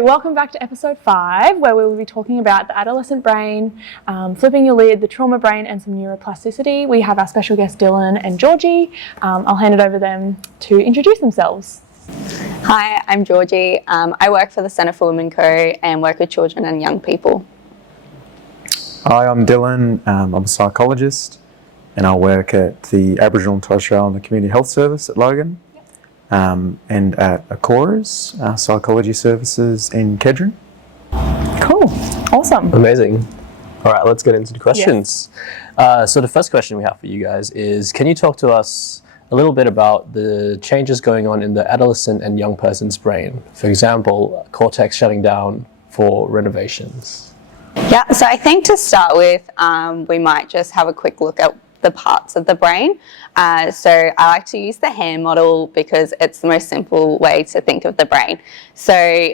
welcome back to episode 5, where we will be talking about the adolescent brain, flipping your lid, the trauma brain, and some neuroplasticity. We have our special guests Dylan and Georgie. I'll hand it over to them to introduce themselves. Hi, I'm Georgie. I work for the Centre for Women Co and work with children and young people. Hi, I'm Dylan. I'm a psychologist and I work at the Aboriginal and Torres Strait Islander Community Health Service at Logan. And at Acora's Psychology Services in Kedron. Cool. Awesome. Amazing. All right, let's get into the questions. Yes. So the first question we have for you guys is, can you talk to us a little bit about the changes going on in the adolescent and young person's brain? For example, cortex shutting down for renovations. Yeah, so I think to start with, we might just have a quick look at the parts of the brain. So I like to use the hand model because it's the most simple way to think of the brain. So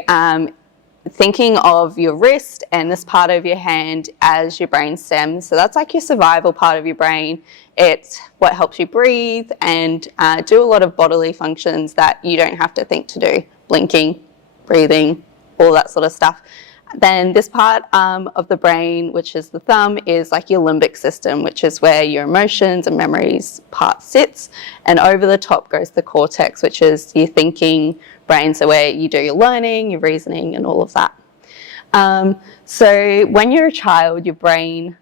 thinking of your wrist and this part of your hand as your brain stem. So that's like your survival part of your brain. It's what helps you breathe and do a lot of bodily functions that you don't have to think to do. Blinking, breathing, all that sort of stuff. Then this part of the brain, which is the thumb, is like your limbic system, which is where your emotions and memories part sits. And over the top goes the cortex, which is your thinking brain, so where you do your learning, your reasoning, and all of that. So when you're a child, your brain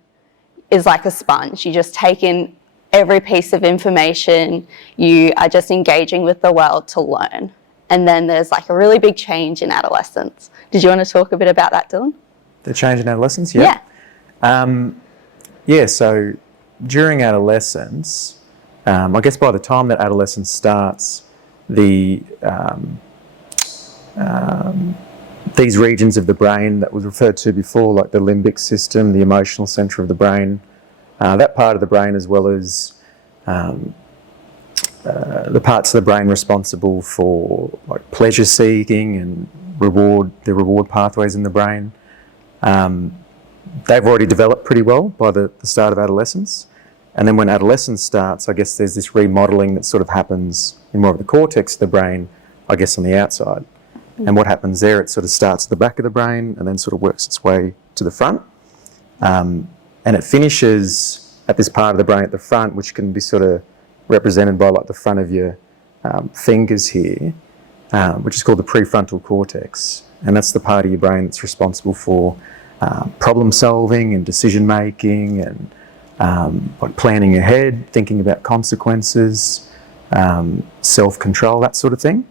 is like a sponge. You just take in every piece of information. You are just engaging with the world to learn. And then there's like a really big change in adolescence. Did you want to talk a bit about that, Dylan? The change in adolescence? Yeah. So during adolescence, I guess by the time that adolescence starts, these regions of the brain that was referred to before, like the limbic system, the emotional centre of the brain, that part of the brain, as well as the parts of the brain responsible for like pleasure seeking and the reward pathways in the brain, they've already developed pretty well by the start of adolescence. And then when adolescence starts, I guess there's this remodelling that sort of happens in more of the cortex of the brain, I guess on the outside. And what happens there, it sort of starts at the back of the brain and then sort of works its way to the front. And it finishes at this part of the brain at the front, which can be sort of represented by like the front of your fingers here, which is called the prefrontal cortex. And that's the part of your brain that's responsible for problem solving and decision making and like planning ahead, thinking about consequences, self-control, that sort of thing.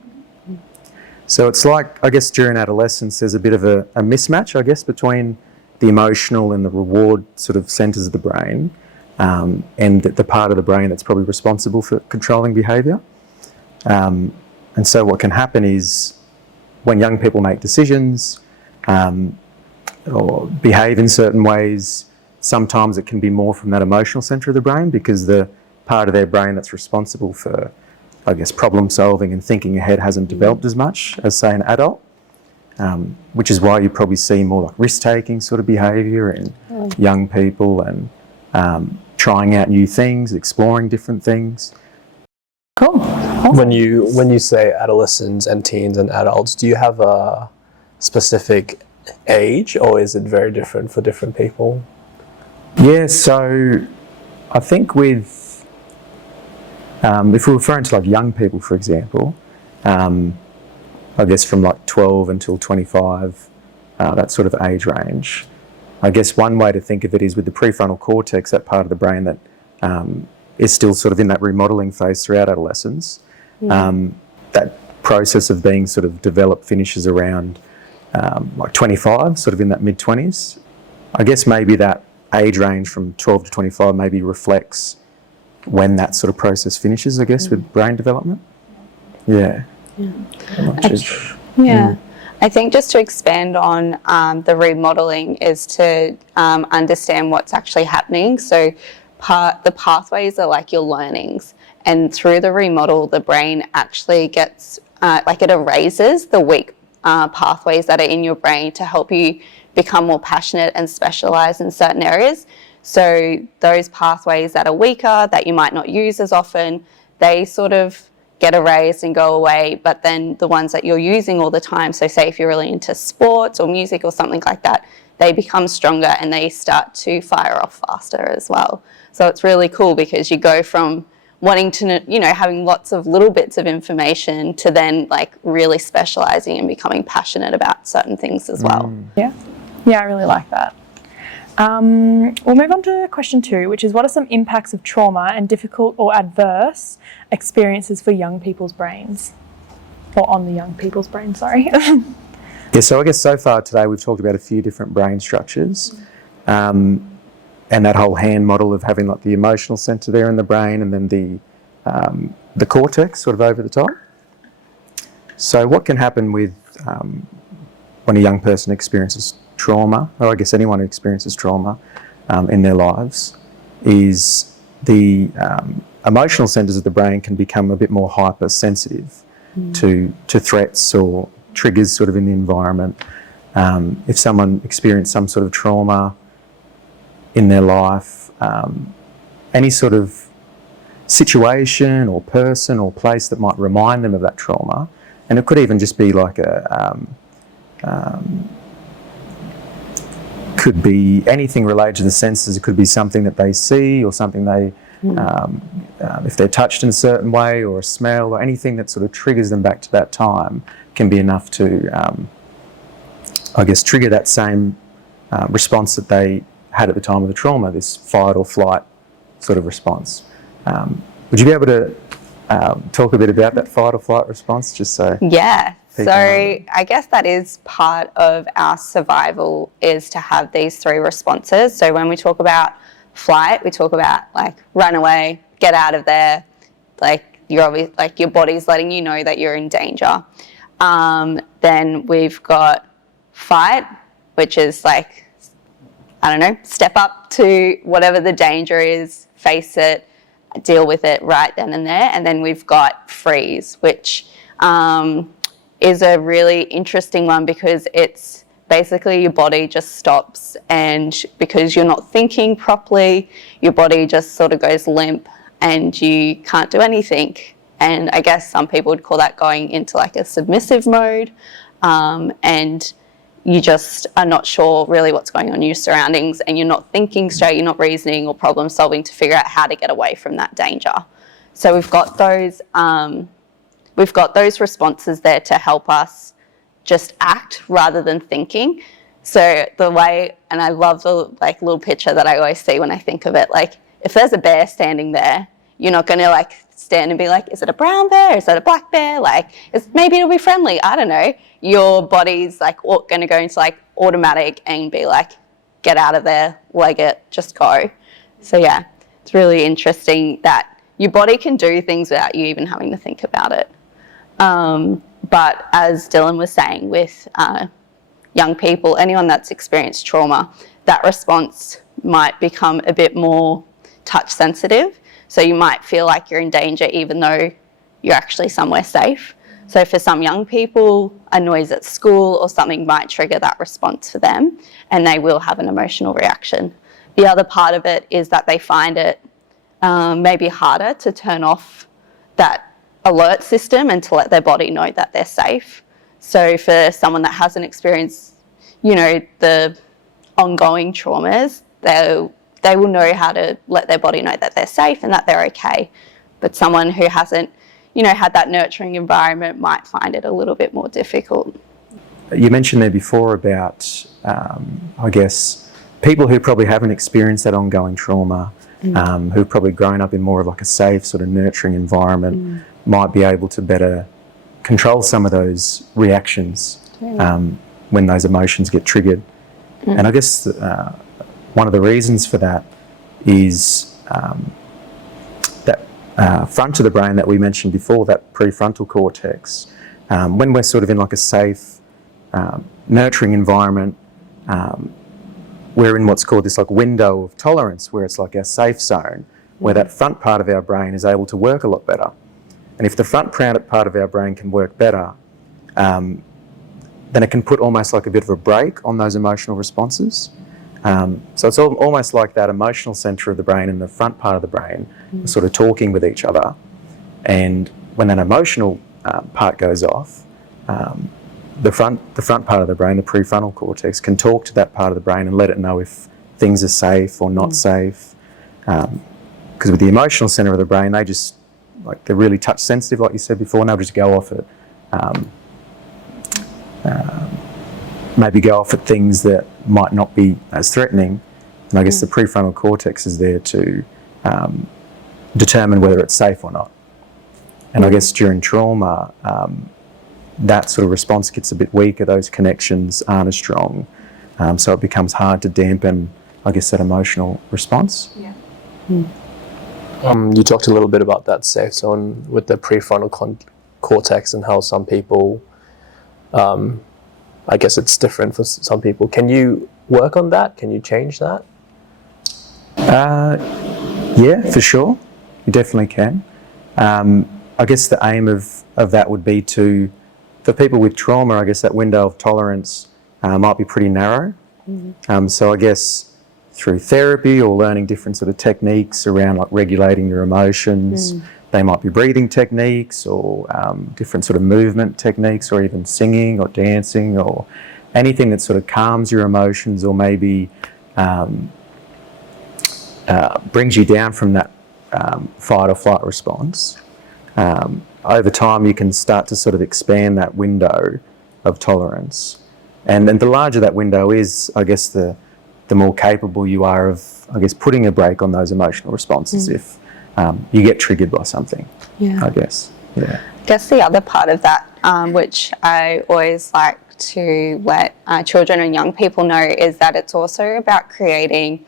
So it's like, I guess during adolescence there's a bit of a mismatch, I guess, between the emotional and the reward sort of centres of the brain, and the part of the brain that's probably responsible for controlling behaviour. And so what can happen is when young people make decisions or behave in certain ways, sometimes it can be more from that emotional centre of the brain because the part of their brain that's responsible for, I guess, problem solving and thinking ahead hasn't developed as much as, say, an adult, which is why you probably see more like risk-taking sort of behaviour in young people and trying out new things, exploring different things. Cool. Awesome. When you say adolescents and teens and adults, do you have a specific age or is it very different for different people? Yeah, so I think with, if we're referring to like young people, for example, I guess from like 12 until 25, that sort of age range, I guess one way to think of it is with the prefrontal cortex, that part of the brain that is still sort of in that remodelling phase throughout adolescence. That process of being sort of developed finishes around like 25, sort of in that mid-20s. I guess maybe that age range from 12 to 25 maybe reflects when that sort of process finishes, I guess, with brain development. Yeah. I think just to expand on the remodelling is to understand what's actually happening. So the pathways are like your learnings, and through the remodel, the brain actually gets, it erases the weak pathways that are in your brain to help you become more passionate and specialise in certain areas. So those pathways that are weaker, that you might not use as often, they sort of get erased and go away, but then the ones that you're using all the time, so say if you're really into sports or music or something like that, they become stronger and they start to fire off faster as well. So it's really cool because you go from wanting to, you know, having lots of little bits of information to then like really specializing and becoming passionate about certain things as well. Yeah, I really like that. We'll move on to question 2, which is what are some impacts of trauma and difficult or adverse experiences for young people's brains? Or on the young people's brains, sorry. Yeah, so I guess so far today we've talked about a few different brain structures, and that whole hand model of having like the emotional centre there in the brain and then the cortex sort of over the top. So what can happen with when a young person experiences trauma, or I guess anyone who experiences trauma in their lives, is the emotional centres of the brain can become a bit more hypersensitive to threats or triggers sort of in the environment. If someone experienced some sort of trauma in their life, any sort of situation or person or place that might remind them of that trauma, and it could even just be like could be anything related to the senses. It could be something that they see or something they, if they're touched in a certain way, or a smell, or anything that sort of triggers them back to that time can be enough to, I guess, trigger that same response that they had at the time of the trauma, this fight or flight sort of response. Would you be able to talk a bit about that fight or flight response, just so? Yeah, so know? I guess that is part of our survival, is to have these 3 responses. So when we talk about flight, we talk about like run away, get out of there, like your body's letting you know that you're in danger. Then we've got fight, which is like, I don't know, step up to whatever the danger is, face it, deal with it right then and there. And then we've got freeze, which is a really interesting one because it's basically your body just stops, and because you're not thinking properly, your body just sort of goes limp and you can't do anything. And I guess some people would call that going into like a submissive mode, and you just are not sure really what's going on in your surroundings, and you're not thinking straight, you're not reasoning or problem solving to figure out how to get away from that danger. So we've got those responses there to help us just act rather than thinking. So the way, and I love the like little picture that I always see when I think of it, like if there's a bear standing there, you're not going to like stand and be like, is it a brown bear? Is it a black bear? Like, maybe it'll be friendly. I don't know. Your body's like going to go into like automatic and be like, get out of there, leg it, just go. So yeah, it's really interesting that your body can do things without you even having to think about it. But as Dylan was saying, with young people, anyone that's experienced trauma, that response might become a bit more touch sensitive. So you might feel like you're in danger even though you're actually somewhere safe. So for some young people, a noise at school or something might trigger that response for them, and they will have an emotional reaction. The other part of it is that they find it maybe harder to turn off that alert system and to let their body know that they're safe. So for someone that hasn't experienced, you know, the ongoing traumas, they will know how to let their body know that they're safe and that they're okay. But someone who hasn't, you know, had that nurturing environment might find it a little bit more difficult. You mentioned there before about, I guess, people who probably haven't experienced that ongoing trauma, who've probably grown up in more of like a safe sort of nurturing environment, might be able to better control some of those reactions when those emotions get triggered. And I guess one of the reasons for that is that front of the brain that we mentioned before, that prefrontal cortex. When we're sort of in like a safe, nurturing environment, we're in what's called this like window of tolerance, where it's like our safe zone, where that front part of our brain is able to work a lot better. And if the front part of our brain can work better, then it can put almost like a bit of a brake on those emotional responses. So it's almost like that emotional centre of the brain and the front part of the brain are sort of talking with each other. And when that emotional part goes off, the front part of the brain, the prefrontal cortex, can talk to that part of the brain and let it know if things are safe or not safe. Because with the emotional centre of the brain, they're really touch sensitive, like you said before, and they'll just go off at maybe go off at things that might not be as threatening. And I guess the prefrontal cortex is there to determine whether it's safe or not. And I guess during trauma, that sort of response gets a bit weaker, those connections aren't as strong, so it becomes hard to dampen, I guess, that emotional response. Yeah. You talked a little bit about that safe zone with the prefrontal cortex and how some people, I guess it's different for some people. Can you work on that? Can you change that? Yeah, for sure. You definitely can. I guess the aim of that would be for people with trauma, I guess that window of tolerance might be pretty narrow. So I guess through therapy or learning different sort of techniques around like regulating your emotions, they might be breathing techniques or different sort of movement techniques, or even singing or dancing or anything that sort of calms your emotions or maybe brings you down from that fight or flight response. Over time you can start to sort of expand that window of tolerance. And then the larger that window is, I guess the more capable you are of, I guess, putting a brake on those emotional responses if you get triggered by something, I guess. Yeah. I guess the other part of that, which I always like to let children and young people know, is that it's also about creating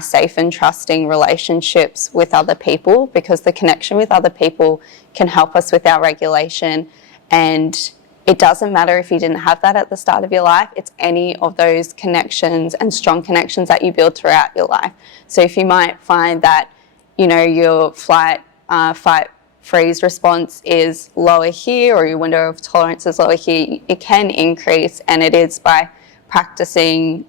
safe and trusting relationships with other people, because the connection with other people can help us with our regulation. And it doesn't matter if you didn't have that at the start of your life, it's any of those connections and strong connections that you build throughout your life. So if you might find that, you know, your fight, freeze response is lower here, or your window of tolerance is lower here, it can increase, and it is by practicing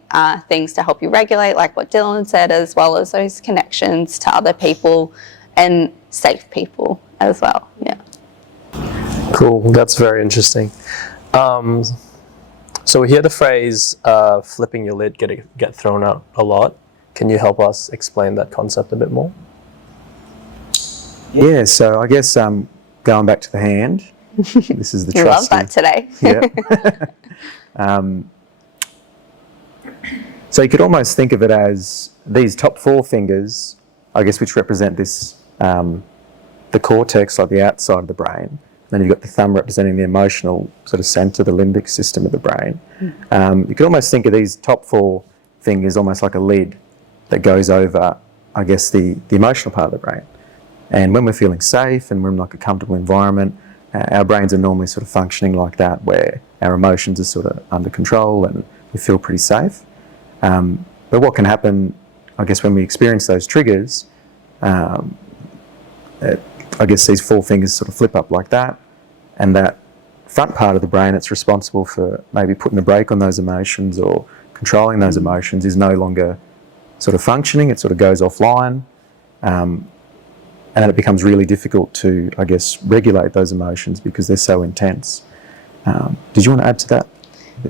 things to help you regulate, like what Dylan said, as well as those connections to other people and safe people as well. Yeah. Cool, that's very interesting. So we hear the phrase flipping your lid get thrown out a lot. Can you help us explain that concept a bit more? Yeah, so I guess going back to the hand, this is the trusty. You love that today. Yeah. So you could almost think of it as these top four fingers, I guess, which represent this, the cortex, like the outside of the brain. Then you've got the thumb representing the emotional sort of centre, the limbic system of the brain. You could almost think of these top four fingers almost like a lid that goes over, I guess, the emotional part of the brain. And when we're feeling safe and we're in like a comfortable environment, our brains are normally sort of functioning like that, where our emotions are sort of under control and we feel pretty safe. But what can happen, I guess, when we experience those triggers, I guess these four fingers sort of flip up like that, and that front part of the brain that's responsible for maybe putting a brake on those emotions or controlling those emotions is no longer sort of functioning. It sort of goes offline, and it becomes really difficult to, I guess, regulate those emotions because they're so intense. Did you want to add to that?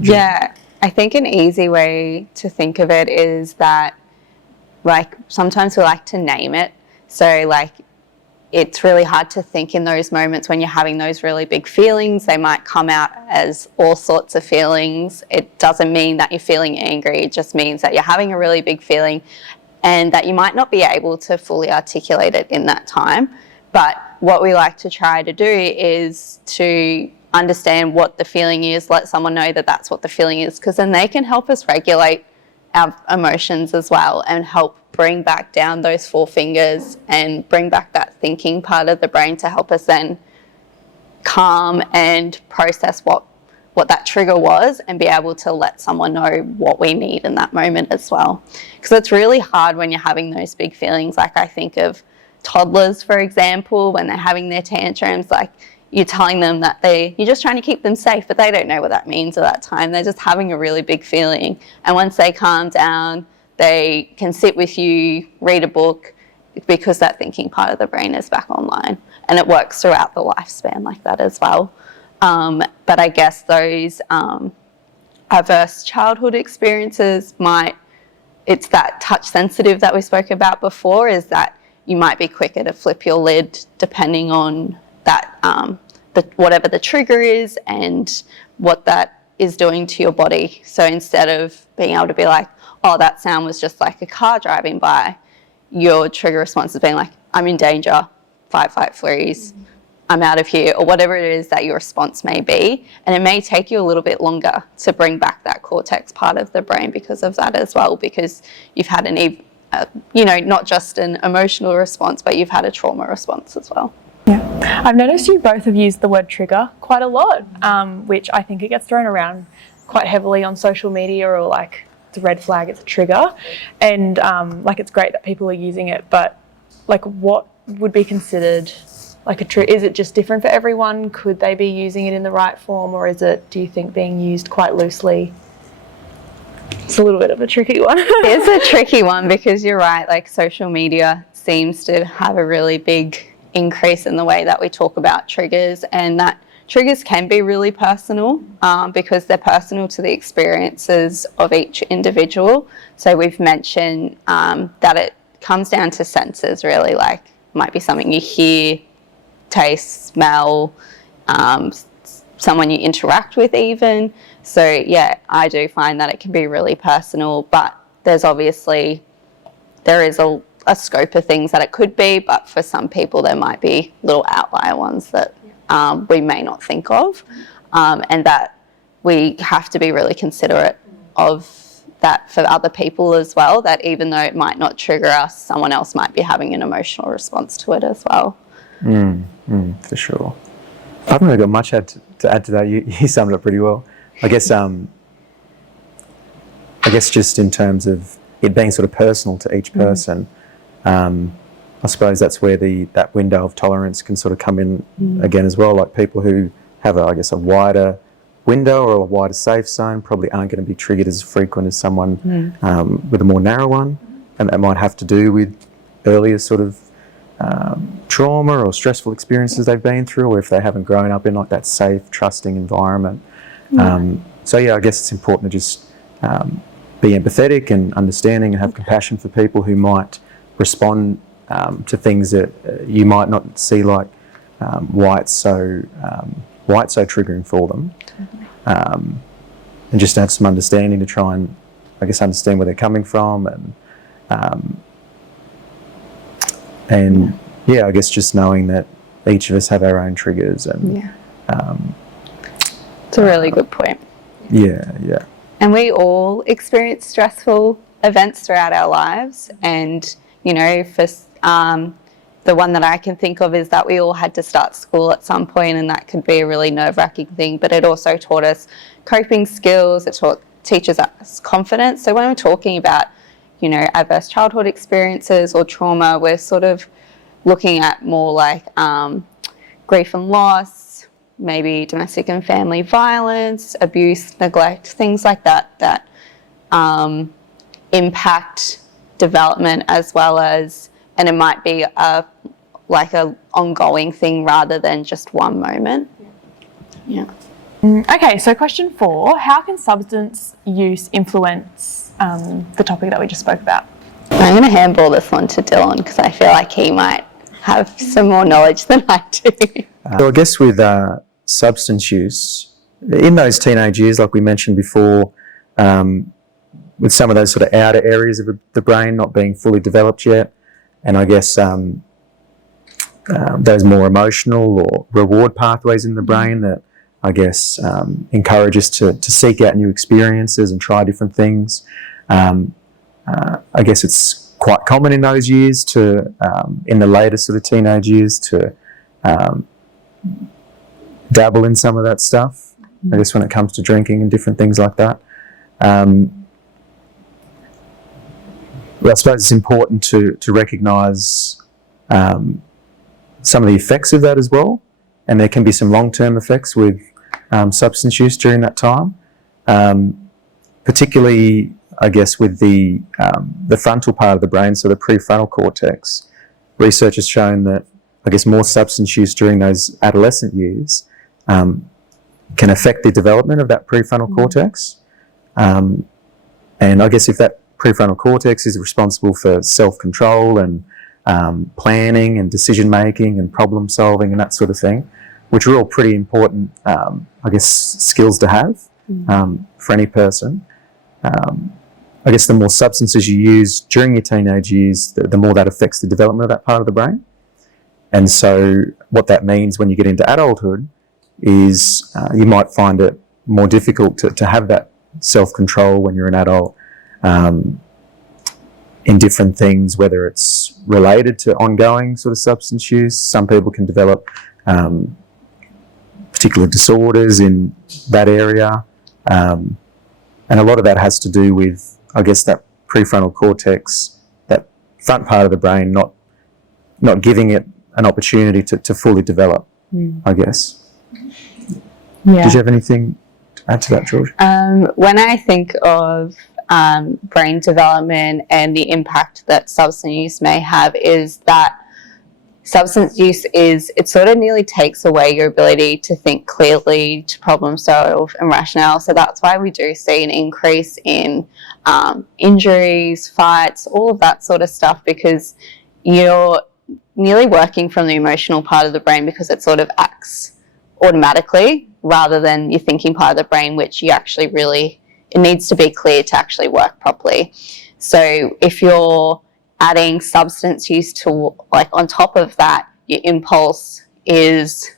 Yeah, I think an easy way to think of it is that, like, sometimes we like to name it. So, like, it's really hard to think in those moments when you're having those really big feelings. They might come out as all sorts of feelings. It doesn't mean that you're feeling angry. It just means that you're having a really big feeling and that you might not be able to fully articulate it in that time. But what we like to try to do is to understand what the feeling is, let someone know that that's what the feeling is, because then they can help us regulate our emotions as well and help bring back down those four fingers and bring back that thinking part of the brain to help us then calm and process what that trigger was and be able to let someone know what we need in that moment as well. Because it's really hard when you're having those big feelings. Like, I think of toddlers, for example, when they're having their tantrums, like, you're telling them that you're just trying to keep them safe, but they don't know what that means at that time. They're just having a really big feeling. And once they calm down, they can sit with you, read a book, because that thinking part of the brain is back online, and it works throughout the lifespan like that as well. But I guess those adverse childhood experiences it's that touch sensitive that we spoke about before, is that you might be quicker to flip your lid depending on that, whatever the trigger is and what that is doing to your body. So instead of being able to be like, oh, that sound was just like a car driving by, your trigger response is being like, I'm in danger, fight, freeze, I'm out of here, or whatever it is that your response may be. And it may take you a little bit longer to bring back that cortex part of the brain because of that as well, because you've had not just an emotional response, but you've had a trauma response as well. Yeah, I've noticed you both have used the word trigger quite a lot, which I think it gets thrown around quite heavily on social media, or like it's a red flag, it's a trigger, and like it's great that people are using it, but like what would be considered like a trigger? Is it just different for everyone? Could they be using it in the right form, or is it, do you think, being used quite loosely? It's a little bit of a tricky one. It's a tricky one because you're right, like social media seems to have a really big increase in the way that we talk about triggers, and that triggers can be really personal because they're personal to the experiences of each individual. So we've mentioned that it comes down to senses really, like it might be something you hear, taste, smell, someone you interact with even. So yeah, I do find that it can be really personal, but there is a scope of things that it could be, but for some people there might be little outlier ones that we may not think of, and that we have to be really considerate of that for other people as well, that even though it might not trigger us, someone else might be having an emotional response to it as well. For sure. I haven't really got much to add to that. You summed it up pretty well. I guess just in terms of it being sort of personal to each person, I suppose that's where that window of tolerance can sort of come in again as well. Like people who have a wider window or a wider safe zone probably aren't going to be triggered as frequent as someone with a more narrow one, and that might have to do with earlier sort of trauma or stressful experiences they've been through, or if they haven't grown up in like that safe, trusting environment. So yeah, I guess it's important to just be empathetic and understanding and have compassion for people who might respond to things that you might not see like why it's so triggering for them, and just have some understanding to try and understand where they're coming from, and yeah, I guess just knowing that each of us have our own triggers, and it's a really good point. Yeah. And we all experience stressful events throughout our lives, and for the one that I can think of is that we all had to start school at some point, and that could be a really nerve-wracking thing, but it also taught us coping skills, it teaches us confidence. So when we're talking about, adverse childhood experiences or trauma, we're sort of looking at more like grief and loss, maybe domestic and family violence, abuse, neglect, things like that impact development as well as, and it might be a ongoing thing rather than just one moment. Yeah. Okay, so question 4, how can substance use influence the topic that we just spoke about? I'm going to handball this one to Dylan because I feel like he might have some more knowledge than I do. So I guess with substance use, in those teenage years, like we mentioned before, with some of those sort of outer areas of the brain not being fully developed yet, and I guess those more emotional or reward pathways in the brain that I guess encourage us to seek out new experiences and try different things. I guess it's quite common in those years to, in the later sort of teenage years, to dabble in some of that stuff, I guess when it comes to drinking and different things like that. Well, I suppose it's important to recognise some of the effects of that as well, and there can be some long-term effects with substance use during that time, particularly, I guess, with the frontal part of the brain, so the prefrontal cortex. research has shown that, I guess, more substance use during those adolescent years can affect the development of that prefrontal cortex. And I guess if that prefrontal cortex is responsible for self-control and planning and decision-making and problem-solving and that sort of thing, which are all pretty important, I guess, skills to have for any person. I guess the more substances you use during your teenage years, the more that affects the development of that part of the brain. And so what that means when you get into adulthood is you might find it more difficult to have that self-control when you're an adult in different things, whether it's related to ongoing sort of substance use. Some people can develop particular disorders in that area. And a lot of that has to do with, I guess, that prefrontal cortex, that front part of the brain, not giving it an opportunity to fully develop, I guess. Yeah. Did you have anything to add to that, George? When I think of brain development and the impact that substance use may have, is that substance use it sort of nearly takes away your ability to think clearly, to problem solve and rationale. So that's why we do see an increase in injuries, fights, all of that sort of stuff, because you're nearly working from the emotional part of the brain, because it sort of acts automatically rather than your thinking part of the brain, which you actually it needs to be clear to actually work properly. So if you're adding substance use to, like, on top of that, your impulse is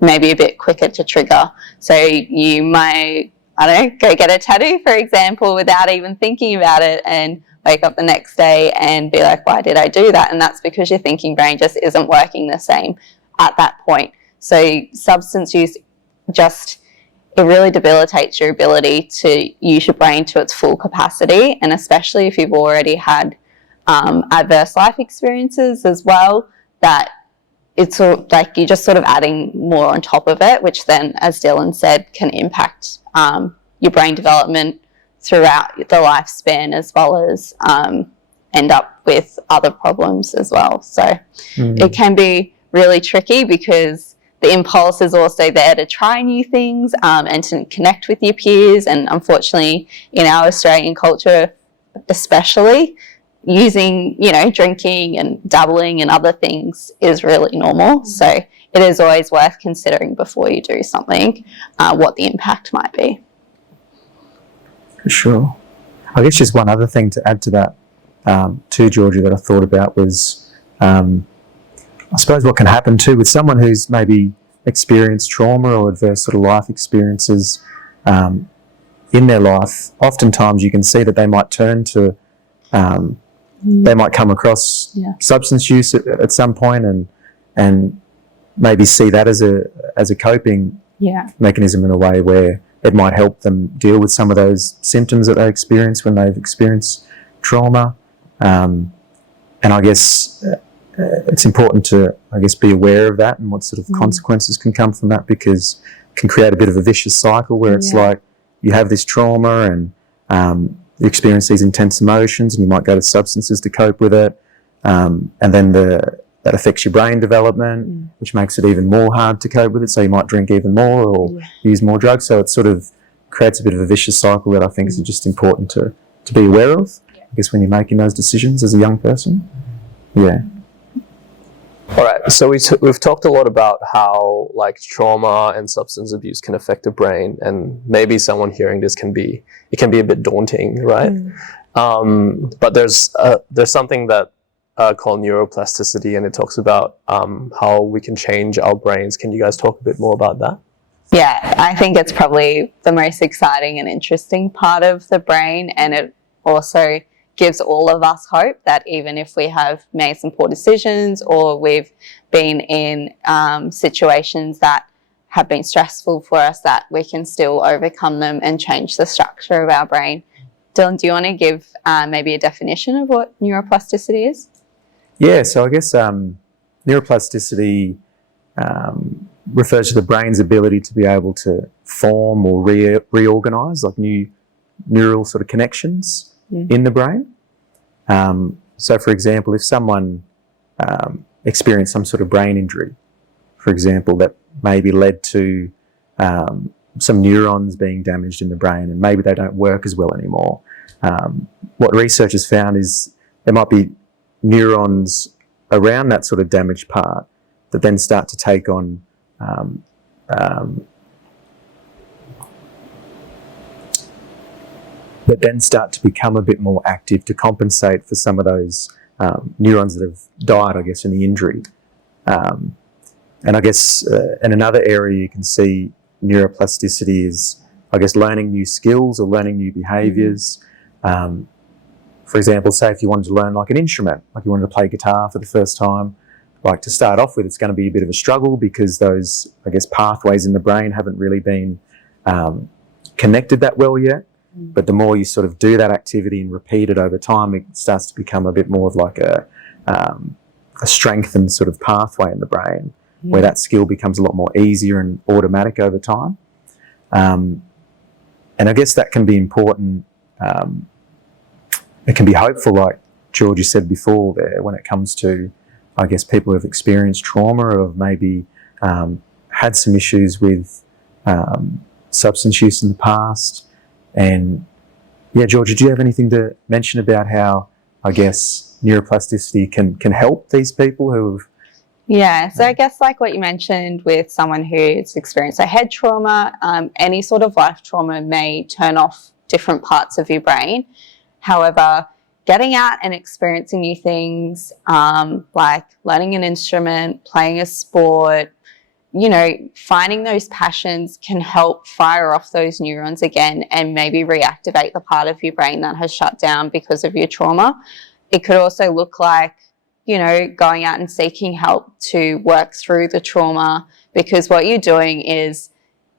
maybe a bit quicker to trigger. So you might, I don't know, go get a tattoo, for example, without even thinking about it, and wake up the next day and be like, why did I do that? And that's because your thinking brain just isn't working the same at that point. So substance use it really debilitates your ability to use your brain to its full capacity, and especially if you've already had adverse life experiences as well, that it's sort of like you're just sort of adding more on top of it, which then, as Dylan said, can impact your brain development throughout the lifespan, as well as end up with other problems as well. So it can be really tricky, because the impulse is also there to try new things and to connect with your peers. And unfortunately, in our Australian culture especially, using, drinking and dabbling and other things is really normal. So it is always worth considering before you do something, what the impact might be. For sure. I guess just one other thing to add to that, too, Georgie, that I thought about was, I suppose what can happen too with someone who's maybe experienced trauma or adverse sort of life experiences in their life. Oftentimes you can see that they might turn to, they might come across substance use at some point, and maybe see that as a coping mechanism in a way where it might help them deal with some of those symptoms that they experience when they've experienced trauma. And I guess it's important to, be aware of that and what sort of consequences can come from that, because it can create a bit of a vicious cycle where it's like you have this trauma and you experience these intense emotions, and you might go to substances to cope with it, and then that affects your brain development, which makes it even more hard to cope with it. So you might drink even more or use more drugs. So it sort of creates a bit of a vicious cycle that I think is just important to be aware of, I guess, when you're making those decisions as a young person. Yeah. All right, so we've talked a lot about how, like, trauma and substance abuse can affect the brain, and maybe someone hearing this can be a bit daunting, right? But there's something that called neuroplasticity, and it talks about how we can change our brains. Can you guys talk a bit more about that? Yeah, I think it's probably the most exciting and interesting part of the brain, and it also gives all of us hope that even if we have made some poor decisions, or we've been in situations that have been stressful for us, that we can still overcome them and change the structure of our brain. Dylan, do you want to give maybe a definition of what neuroplasticity is? Yeah, so I guess neuroplasticity refers to the brain's ability to be able to form or reorganise, like new neural sort of connections in the brain. So, for example, if someone experienced some sort of brain injury, for example, that maybe led to some neurons being damaged in the brain, and maybe they don't work as well anymore. What research has found is there might be neurons around that sort of damaged part that then start to take on that then start to become a bit more active to compensate for some of those neurons that have died, I guess, in the injury. And I guess in another area you can see neuroplasticity is, I guess, learning new skills or learning new behaviours. For example, say if you wanted to learn like an instrument, like you wanted to play guitar for the first time, like to start off with, it's going to be a bit of a struggle because those, I guess, pathways in the brain haven't really been connected that well yet. But the more you sort of do that activity and repeat it over time, it starts to become a bit more of like a strengthened sort of pathway in the brain, where that skill becomes a lot more easier and automatic over time. And I guess that can be important. It can be hopeful, like Georgie said before there, when it comes to, I guess, people who have experienced trauma or have maybe had some issues with substance use in the past. And yeah, Georgie, do you have anything to mention about how, I guess, neuroplasticity can help these people who have... Yeah, so I guess like what you mentioned with someone who's experienced a head trauma, any sort of life trauma may turn off different parts of your brain. However, getting out and experiencing new things, like learning an instrument, playing a sport, you know, finding those passions can help fire off those neurons again and maybe reactivate the part of your brain that has shut down because of your trauma. It could also look like, you know, going out and seeking help to work through the trauma, because what you're doing is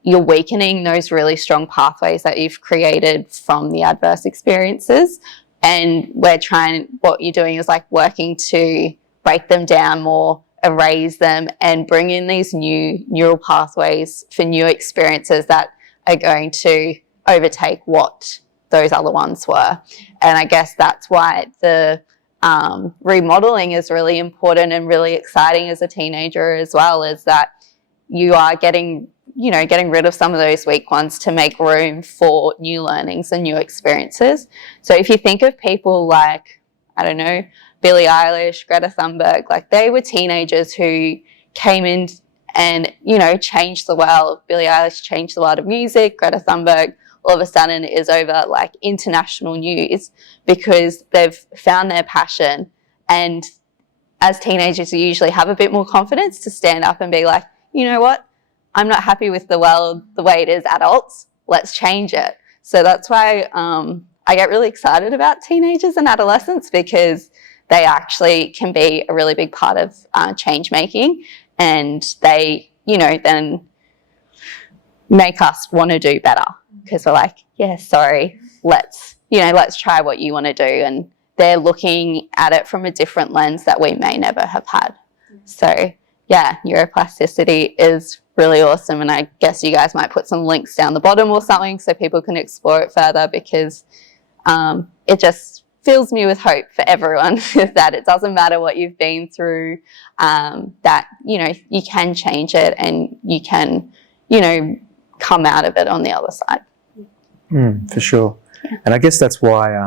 you're weakening those really strong pathways that you've created from the adverse experiences. And what you're doing is like working to break them down more, erase them, and bring in these new neural pathways for new experiences that are going to overtake what those other ones were. And I guess that's why the remodeling is really important and really exciting as a teenager as well, is that you are getting rid of some of those weak ones to make room for new learnings and new experiences. So if you think of people like, I don't know, Billie Eilish, Greta Thunberg, like they were teenagers who came in and, you know, changed the world. Billie Eilish changed the world of music. Greta Thunberg all of a sudden is over like international news because they've found their passion. And as teenagers, you usually have a bit more confidence to stand up and be like, you know what, I'm not happy with the world the way it is adults. Let's change it. So that's why I get really excited about teenagers and adolescents, because they actually can be a really big part of change making, and they, you know, then make us want to do better because we're like, yeah, sorry, let's try what you want to do. And they're looking at it from a different lens that we may never have had. So yeah, neuroplasticity is really awesome. And I guess you guys might put some links down the bottom or something so people can explore it further, because it just fills me with hope for everyone that it doesn't matter what you've been through, that, you know, you can change it and you can, you know, come out of it on the other side. For sure. Yeah. And I guess that's why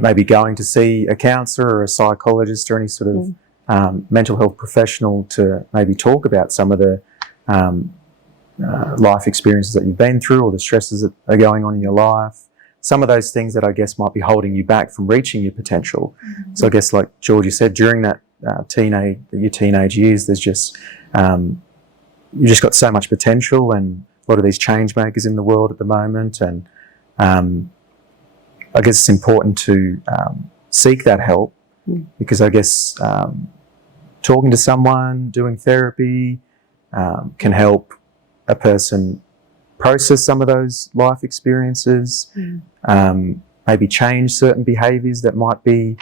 maybe going to see a counsellor or a psychologist or any sort of mental health professional to maybe talk about some of the life experiences that you've been through, or the stresses that are going on in your life. Some of those things that I guess might be holding you back from reaching your potential. So I guess, like Georgie said, during that your teenage years, there's just you just got so much potential, and a lot of these change makers in the world at the moment. And I guess it's important to seek that help, because I guess talking to someone, doing therapy can help a person process some of those life experiences, maybe change certain behaviours that might be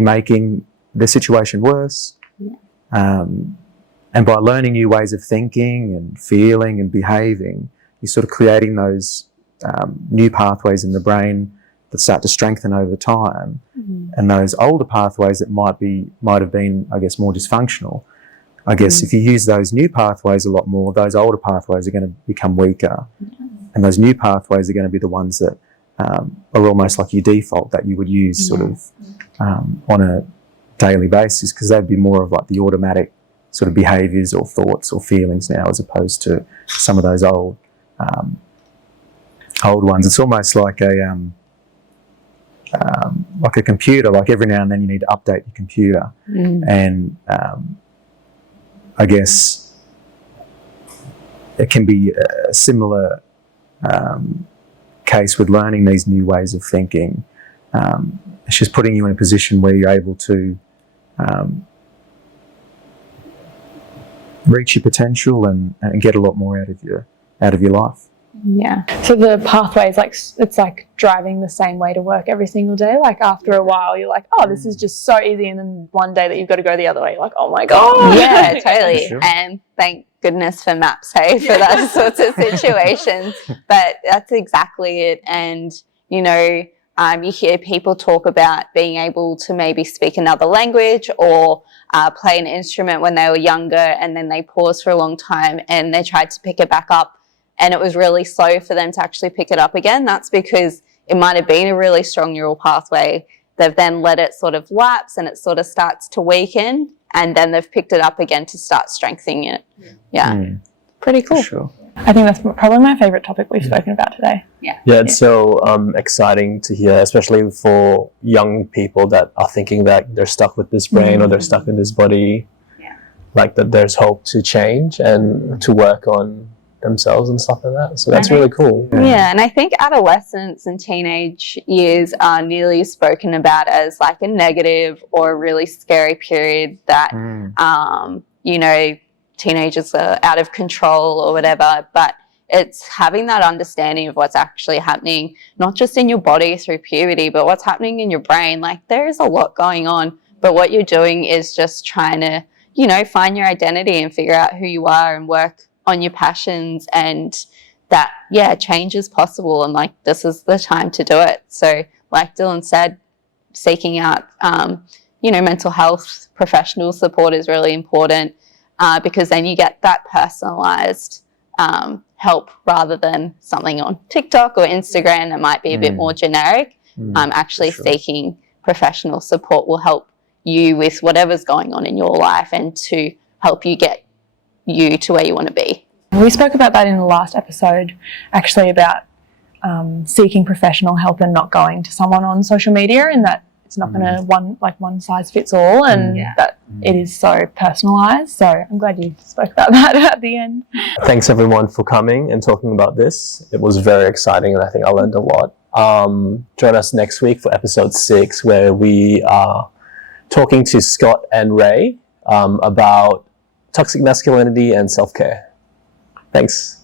making the situation worse. And by learning new ways of thinking and feeling and behaving, you're sort of creating those new pathways in the brain that start to strengthen over time, and those older pathways that might have been, I guess, more dysfunctional. I guess if you use those new pathways a lot more, those older pathways are going to become weaker, and those new pathways are going to be the ones that are almost like your default that you would use sort of on a daily basis, because they'd be more of like the automatic sort of behaviours or thoughts or feelings now, as opposed to some of those old ones. It's almost like a computer. Like every now and then you need to update your computer, and I guess it can be a similar case with learning these new ways of thinking. It's just putting you in a position where you're able to reach your potential and get a lot more out of your life. Yeah. So the pathways, like it's like driving the same way to work every single day. Like after a while, you're like, oh, this is just so easy. And then one day that you've got to go the other way, you're like, oh my God. Yeah, totally. Sure. And thank goodness for maps, hey, for that sorts of situations. But that's exactly it. And, you know, you hear people talk about being able to maybe speak another language or play an instrument when they were younger, and then they paused for a long time and they tried to pick it back up, and it was really slow for them to actually pick it up again. That's because it might have been a really strong neural pathway. They've then let it sort of lapse and it sort of starts to weaken, and then they've picked it up again to start strengthening it. Yeah. Pretty cool. For sure. I think that's probably my favourite topic we've spoken about today. Yeah, it's so exciting to hear, especially for young people that are thinking that they're stuck with this brain or they're stuck in this body. Yeah. Like that there's hope to change and to work on themselves and stuff like that. So that's really cool. Yeah, and I think adolescence and teenage years are nearly spoken about as like a negative or a really scary period that, you know, teenagers are out of control or whatever, but it's having that understanding of what's actually happening, not just in your body through puberty, but what's happening in your brain. Like there is a lot going on, but what you're doing is just trying to, you know, find your identity and figure out who you are and work on your passions, and that, yeah, change is possible, and like this is the time to do it. So like Dylan said, seeking out, you know, mental health professional support is really important. Because then you get that personalised help rather than something on TikTok or Instagram that might be a bit more generic. Actually seeking professional support will help you with whatever's going on in your life and to help you get you to where you want to be. We spoke about that in the last episode, actually, about seeking professional help and not going to someone on social media, and that it's not going to one size fits all, and that it is so personalised. So I'm glad you spoke about that at the end. Thanks everyone for coming and talking about this. It was very exciting and I think I learned a lot. Join us next week for episode 6, where we are talking to Scott and Ray about toxic masculinity and self-care. Thanks.